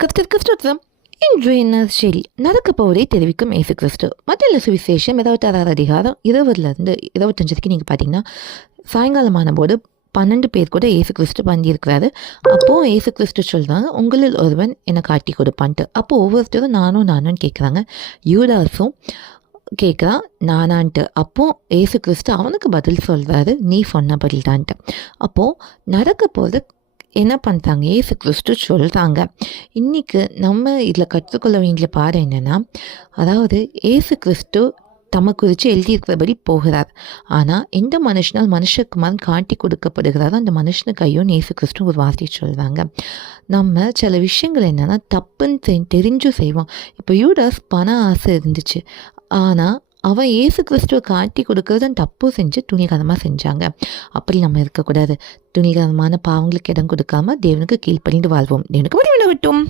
கிறிஸ்து கிறிஸ்துவம் இன்றைய செய்தி? நடக்க போவதை தெரிவிக்கும் ஏசு கிறிஸ்து. மத்திய சுவிசேஷம் இருபத்தாறாவது அதிகாரம் இருபதுலேருந்து இருபத்தஞ்சதுக்கு நீங்கள் பார்த்தீங்கன்னா சாயங்காலமான போது பன்னெண்டு பேர் கூட ஏசு கிறிஸ்து பண்ணியிருக்கிறாரு அப்போது ஏசு கிறிஸ்து சொல்கிறாங்க உங்களில் ஒருவன் என்னை காட்டி கொடுப்பான்ட்டு. அப்போது ஒவ்வொருத்தரும் நானும் நானும் கேட்குறாங்க யூதாஸும் கேட்குறான் நானான்ட்டு. அப்போது ஏசு கிறிஸ்து அவனுக்கு பதில் சொல்கிறாரு நீ சொன்ன பதில் தான்ட்டு அப்போது நடக்க போகிறது என்ன பண்ணுறாங்க ஏசு கிறிஸ்து சொல்கிறாங்க இன்றைக்கி நம்ம இதில் கற்றுக்கொள்ள வேண்டிய பாடம் என்னென்னா அதாவது ஏசு கிறிஸ்து தம குறித்து எழுதியிருக்கிறபடி போகிறார். ஆனால் எந்த மனுஷனால் மனுஷகுமார் காட்டி கொடுக்கப்படுகிறாரோ அந்த மனுஷனுக்கு ஐயோ ஏசு கிறிஸ்து ஒரு வார்த்தை சொல்கிறாங்க நம்ம சில விஷயங்கள் என்னென்னா தப்புன்னு தெரிஞ்சும் செய்வோம். இப்போ யூடஸ் பண ஆசை இருந்துச்சு. ஆனால் அவன் ஏசு கிறிஸ்துவை காட்டி கொடுக்கறதும் தப்பு செஞ்சு துணிகரமாக செஞ்சாங்க. அப்படி நம்ம இருக்கக்கூடாது. துணிகரமான பாவங்களுக்கு இடம் கொடுக்காம தேவனுக்கு கீழ்ப்படிந்து வாழ்வோம். தேவனுக்கு வழி விடட்டும்